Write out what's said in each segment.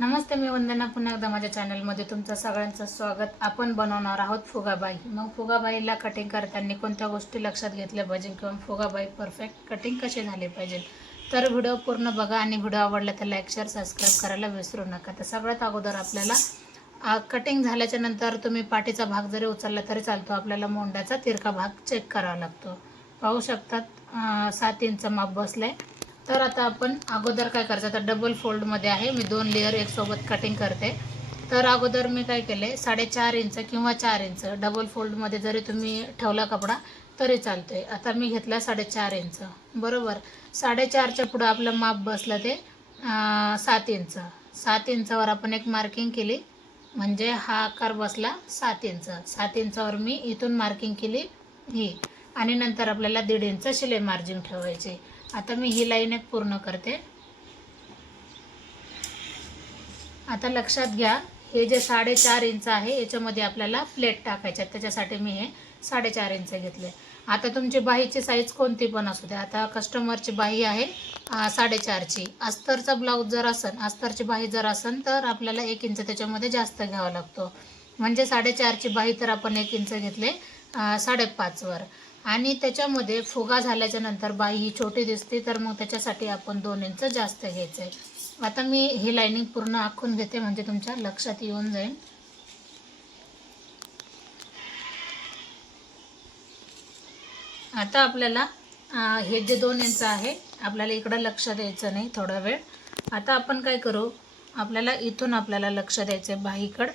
नमस्ते मी वंदना पुन्हा एकदा माझ्या चॅनलमध्ये तुमचं सगळ्यांचं स्वागत. आपण बनवणार आहोत फुगाबाई. मग फुगाबाईला कटिंग करताना कोणत्या गोष्टी लक्षात घेतल्या पाहिजे किंवा फुगाबाई परफेक्ट कटिंग कसे झाले पाहिजे? तर व्हिडिओ पूर्ण बघा आणि व्हिडिओ आवडला तर लाईक शेअर सबस्क्राईब करायला विसरू नका. तर सगळ्यात अगोदर आपल्याला कटिंग झाल्याच्यानंतर तुम्ही पाठीचा भाग जरी उचलला तरी चालतो. आपल्याला मोंड्याचा तिरका भाग चेक करावा लागतो. पाहू शकतात सात इंच माप आहे तर आता आपण अगोदर काय करायचं? आता डबल फोल्डमध्ये आहे. मी दोन लेअर एकसोबत कटिंग करते. तर अगोदर मी काय केले? साडेचार इंच किंवा चार इंच डबल फोल्डमध्ये जरी तुम्ही ठेवला कपडा तरी चालतो आहे आता मी घेतला साडेचार इंच बरोबर? साडेचारच्या पुढं आपलं माप बसलं ते सात इंच सात इंचावर आपण एक मार्किंग केली. म्हणजे हा आकार बसला सात इंच सात इंचावर मी इथून मार्किंग केली ही. आणि नंतर आपल्याला दीड इंच शिलाई मार्जिन ठेवायची. आता मी ही लाईन एक पूर्ण करते. आता लक्षात घ्या हे जे साडेचार इंच आहे याच्यामध्ये आपल्याला प्लेट टाकायच्या त्याच्यासाठी मी हे साडेचार इंच घेतले. आता तुमची बाहीची साईज कोणती पण असू द्या. आता कस्टमरची बाही आहे साडेचारची. अस्तरचा ब्लाऊज जर असेल अस्तरची बाही जर असेल तर आपल्याला एक इंच त्याच्यामध्ये जास्त घ्यावा लागतो. म्हणजे साडेचारची बाही तर आपण एक इंच घेतले साडेपाचवर. आणि त्याच्यामध्ये फुगा झाल्याच्यानंतर बाई ही छोटी दिसते तर मग त्याच्यासाठी आपण दोन इंच जास्त घ्यायचं आहे आता मी ही लाईनिंग पूर्ण आखून घेते म्हणजे तुमच्या लक्षात येऊन जाईल. आता आपल्याला हे जे दोन इंच आहे आपल्याला इकडं लक्ष द्यायचं नाही थोडा वेळ. आता आपण काय करू? आपल्याला इथून आपल्याला लक्ष द्यायचं आहे बाहीकडं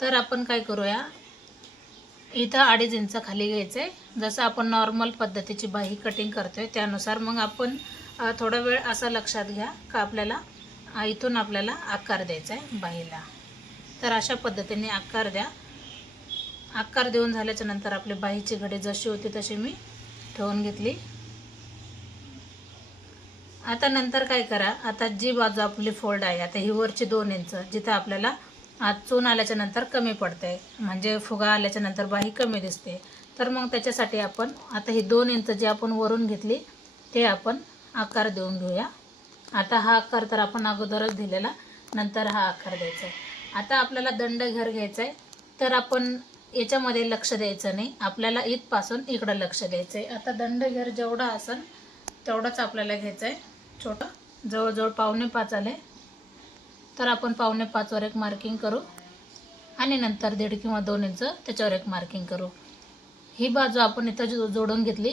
तर आपण काय करूया? इथं अडीच इंच खाली घ्यायचं आहे जसं आपण नॉर्मल पद्धतीची बाही कटिंग करतोय त्यानुसार मग आपण थोडा वेळ असा लक्षात घ्या का आपल्याला इथून आपल्याला आकार द्यायचा आहे बाहीला. तर अशा पद्धतीने आकार द्या. आकार देऊन झाल्याच्यानंतर आपली बाहीची घडी जशी होती तशी मी ठेवून घेतली. आता नंतर काय करा आता जी बाजू आपली फोल्ड आहे आता ही वरची दोन इंच जिथं आपल्याला आत चून आल्याच्यानंतर कमी पडते म्हणजे फुगा आल्याच्यानंतर बाही कमी दिसते. तर मग त्याच्यासाठी आपण आता ही दोन इंच जी आपण वरून घेतली ते आपण आकार देऊन घेऊया. आता हा आकार तर आपण अगोदरच दिलेला नंतर हा आकार द्यायचा आहे. आता आपल्याला दंड घर घ्यायचा आहे तर आपण याच्यामध्ये लक्ष द्यायचं नाही. आपल्याला इथपासून इकडं लक्ष द्यायचं आहे. आता दंड घर जेवढा असेल तेवढंच आपल्याला घ्यायचं आहे. छोटं जवळजवळ पावणे पाच आले. तर आपण पावणे पाचवर एक मार्किंग करू. आणि नंतर दीड किंवा दोन इंच त्याच्यावर एक मार्किंग करू. ही बाजू आपण इथं जो- जोडून घेतली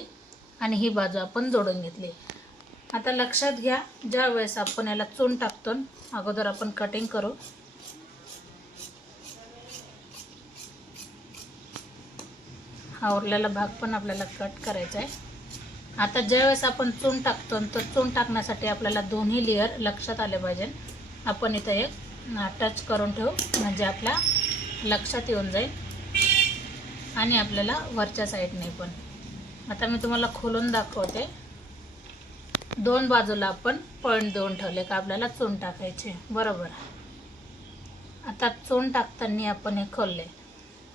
आणि ही बाजू आपण जोडून घेतली. आता लक्षात घ्या ज्या वेळेस आपण याला चून टाकतो अगोदर आपण कटिंग करू. हा उरलेला भाग पण आपल्याला कट करायचा आहे. आता ज्यावेळेस आपण चून टाकतो तर चून टाकण्यासाठी आपल्याला दोन्ही लेअर लक्षात आले पाहिजे. आपण इथं एक टच करून ठेवू. म्हणजे आपला लक्षात येऊन जाईल. आणि आपल्याला वरच्या साईडने पण. आता मी तुम्हाला खोलून दाखवते. दोन बाजूला आपण पॉईंट देऊन ठेवले का आपल्याला चून टाकायचे. बरोबर. आता चून टाकताना आपण हे खोलले.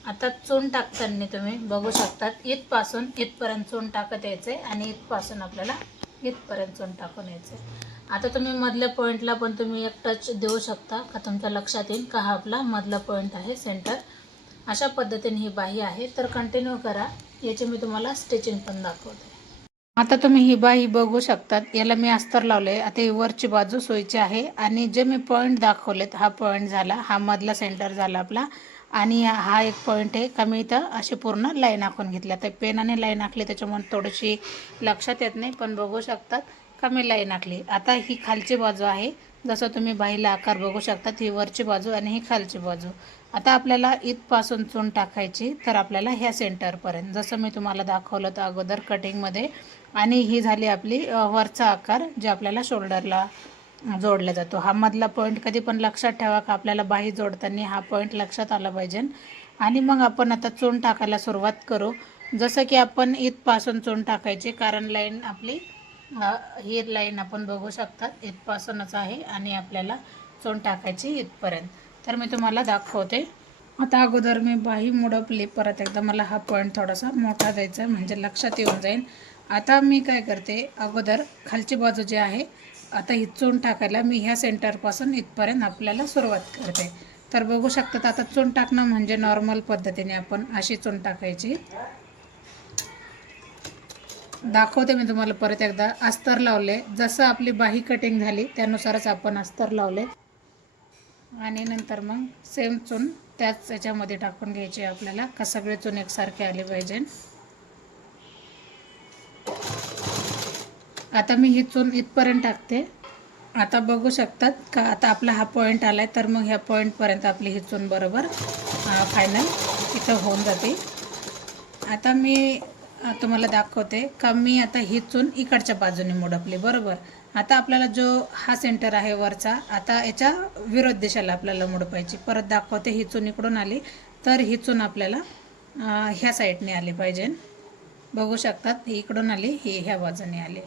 आता चून टाकताना तुम्ही बघू शकतात इथपासून इथपर्यंत चून टाकत यायचे आणि इथपासून आपल्याला इथपर्यंत चून टाकून यायचे. आता तुम्ही मधल्या पॉईंटला पण तुम्ही एक टच देऊ शकता का तुमच्या लक्षात येईल का हा आपला मधला पॉईंट आहे सेंटर अशा पद्धतीने ही बाही आहे. तर कंटिन्यू करा. याची मी तुम्हाला स्टिचिंग पण दाखवते. आता तुम्ही ही बाही बघू शकतात. याला मी अस्तर लावले आता ही वरची बाजू सोयीची आहे. आणि जे मी पॉईंट दाखवलेत हा पॉईंट झाला. हा मधला सेंटर झाला आपला. आणि हा एक पॉईंट आहे का मी इथं अशी पूर्ण लाईन आखून घेतल्या तर पेनाने लाईन आखली त्याच्यामुळे थोडीशी लक्षात येत नाही पण बघू शकतात. का मी लाईन आखली. आता ही खालची बाजू आहे. जसं तुम्ही बाईला आकार बघू शकता ही वरची बाजू आणि ही खालची बाजू. आता आपल्याला इथपासून चून टाकायची तर आपल्याला ह्या सेंटरपर्यंत जसं मी तुम्हाला दाखवलं होतं अगोदर कटिंगमध्ये आणि ही झाली आपली वरचा आकार जे आपल्याला शोल्डरला जोडला जातो. हा मधला पॉईंट कधी पण लक्षात ठेवा का आपल्याला बाही जोडताना हा पॉईंट लक्षात आला पाहिजे. आणि मग आपण आता चून टाकायला सुरुवात करू. जसं की आपण इथपासून चून टाकायची कारण लाईन आपली ही लाईन आपण बघू शकतात. इथपासूनच आहे आणि आपल्याला चून टाकायची इथपर्यंत. तर मी तुम्हाला दाखवते. आता अगोदर मी बाही मुडपली परत एकदा मला हा पॉईंट थोडासा मोठा द्यायचा आहे म्हणजे लक्षात येऊन जाईल. आता मी काय करते अगोदर खालची बाजू जी आहे आता ही चून टाकायला मी ह्या सेंटरपासून इथपर्यंत आपल्याला सुरुवात करते. तर बघू शकतात आता चून टाकणं म्हणजे नॉर्मल पद्धतीने आपण अशी चून टाकायची. दाखवते मी तुम्हाला परत एकदा. अस्तर लावले. जसं आपली बाही कटिंग झाली त्यानुसारच आपण अस्तर लावले. आणि नंतर मग सेम चून त्याच याच्यामध्ये टाकून घ्यायची आपल्याला. का सगळे चून एकसारखे आले पाहिजे. आता मी ही चून इथपर्यंत टाकते. आता बघू शकतात का आता आपला हा पॉईंट आला आहे तर मग ह्या पॉईंटपर्यंत आपली ही चून बरोबर फायनल इथं होऊन जाते. आता मी तुम्हाला दाखवते. का मी आता ही चून इकडच्या बाजूने मोडपली. बरोबर? आता आपल्याला जो हा सेंटर आहे वरचा आता याच्या विरोध दिशेला आपल्याला मोडपायची. परत दाखवते ही चून इकडून आली तर ही चून आपल्याला ह्या साईडने आली पाहिजे. बघू शकतात ही इकडून आली ही ह्या बाजूने आली.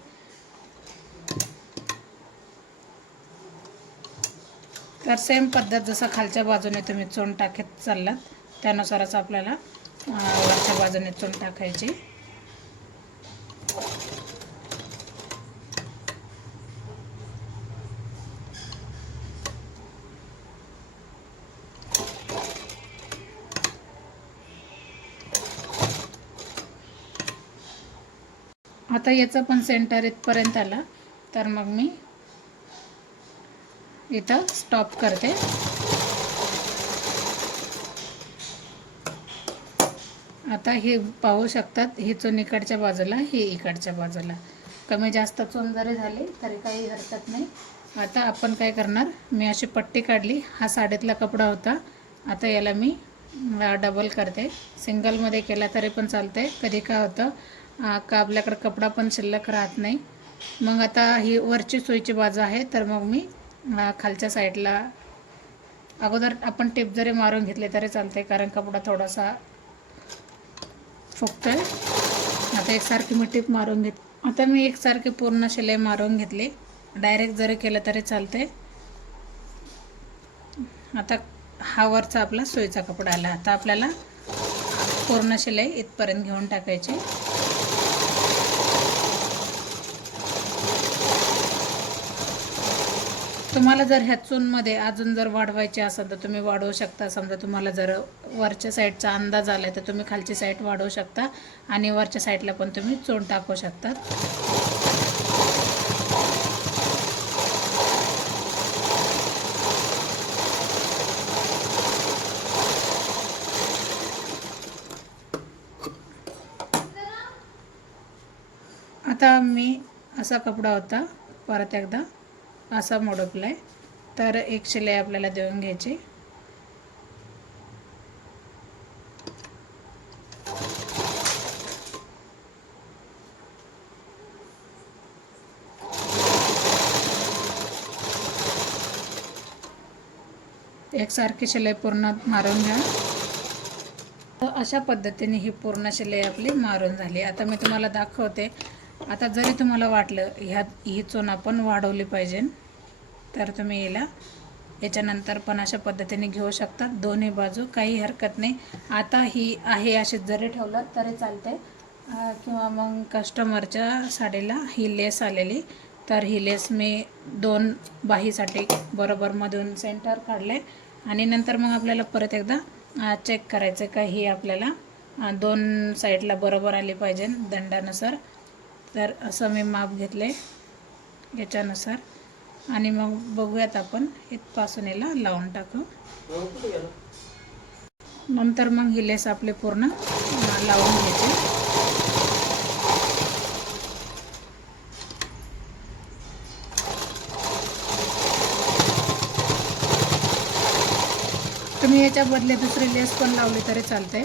तर सेम पद्धत जसं खालच्या बाजूने तुम्ही चून टाकत चाललात त्यानुसारच आपल्याला वरच्या बाजूने चून टाकायची. आता याचं पण सेंटर इथपर्यंत आला. तर मग मी इथं स्टॉप करते. आता हे पाहू शकतात ही चुन इकडच्या बाजूला हे इकडच्या बाजूला. कमी जास्त चुन जरी झाली तरी काही हरकत नाही. आता आपण काय करणार मी अशी पट्टी काढली हा साडीतला कपडा होता. आता याला मी डबल करते. सिंगलमध्ये केला तरी पण चालते कधी काय होतं का आपल्याकडं कपडा पण शिल्लक राहत नाही. मग आता ही वरची सोयीची बाजू आहे तर मग मी खालच्या साईडला अगोदर आपण टिप जरी मारून घेतले तरी चालते कारण कपडा थोडासा फुगतोय आता एकसारखी मी टिप मारून घेत आता मी एकसारखी पूर्ण शिलाई मारून घेतली. डायरेक्ट जरी केलं तरी चालते आता हा वरचा आपला सोयीचा कपडा आला. आता आपल्याला पूर्ण शिलाई इथपर्यंत घेऊन टाकायची. तुम्हाला जर ह्या चूनमध्ये अजून जर वाढवायचे असेल तर तुम्ही वाढवू शकता. समजा तुम्हाला जर वरच्या साईडचा अंदाज आला तर तुम्ही खालची साईड वाढवू शकता आणि वरच्या साईडला पण तुम्ही चून टाकू शकता. आता मी असा कपडा होता परत एकदा. असा मोडपला आहे तर एक शिलाई आपल्याला देऊन घ्यायची. एकसारखी शिलाई पूर्ण मारून घ्या. तर अशा पद्धतीने ही पूर्ण शिलाई आपली मारून झाली. आता मी तुम्हाला दाखवते आता जरी तुम्हाला वाटलं ह्यात ही चोन आपण वाढवली पाहिजे तर तुम्ही याला याच्यानंतर पण अशा पद्धतीने घेऊ शकतात दोन्ही बाजू काही हरकत नाही. आता ही आहे असे जरी ठेवलं तरी चालते. किंवा मग कस्टमरच्या साडीला ही लेस आलेली. तर ही लेस मी दोन बाहीसाठी बरोबर मधून सेंटर काढले. आणि नंतर मग आपल्याला परत एकदा चेक करायचं का ही आपल्याला दोन साईडला बरोबर आली पाहिजे दंडानुसार. तर असं मी माप घेतले याच्यानुसार. आणि मग बघूयात आपण इथपासून याला लावून टाकू. नंतर मग ही लेस आपले पूर्ण लावून घ्यायचे. तुम्ही याच्या बदले दुसरी लेस पण लावली तरी चालते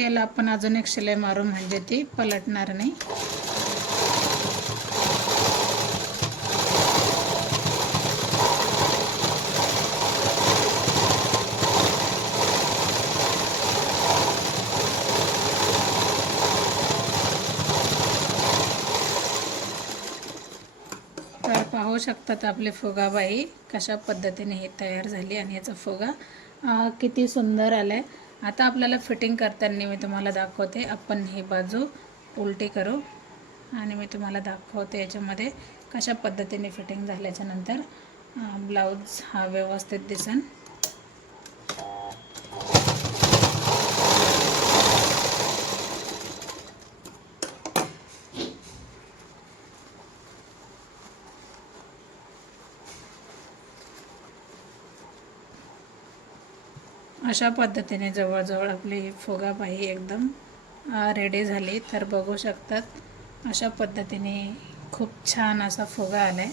याला आपण अजून एक शिलाई मारू म्हणजे ती पलटणार नाही. तर पाहू शकतात आपली फुगाबाई कशा पद्धतीने ही तयार झाली आणि याचा फुगा किती सुंदर आला आहे आता आपल्याला फिटिंग करताना मी तुम्हाला दाखवते. आपण ही बाजू उलटी करू आणि मी तुम्हाला दाखवते याच्यामध्ये कशा पद्धतीने फिटिंग झाल्याच्यानंतर ब्लाऊज हा व्यवस्थित दिसन. अशा पद्धतीने जवळजवळ आपली फुगाबाई एकदम रेडी झाली. तर बघू शकतात अशा पद्धतीने खूप छान असा फुगा आला आहे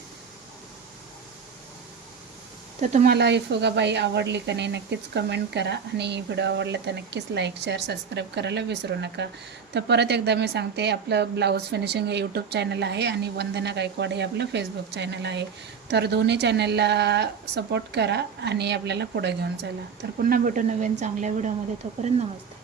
तर तुम्हाला ही फुगाबाई आवडली का नाही नक्कीच कमेंट करा. आणि व्हिडिओ आवडला तर नक्कीच लाईक शेअर सबस्क्राईब करायला विसरू नका. तर परत एकदा मी सांगते आपलं ब्लाऊज फिनिशिंग हे यूट्यूब चॅनल आहे आणि वंदना गायकवाड हे आपलं फेसबुक चॅनल आहे. तर दोन्ही चॅनलला सपोर्ट करा आणि आपल्याला पुढे घेऊन चला. तर पुन्हा भेटू नवीन चांगल्या व्हिडिओमध्ये तोपर्यंत नमस्कार.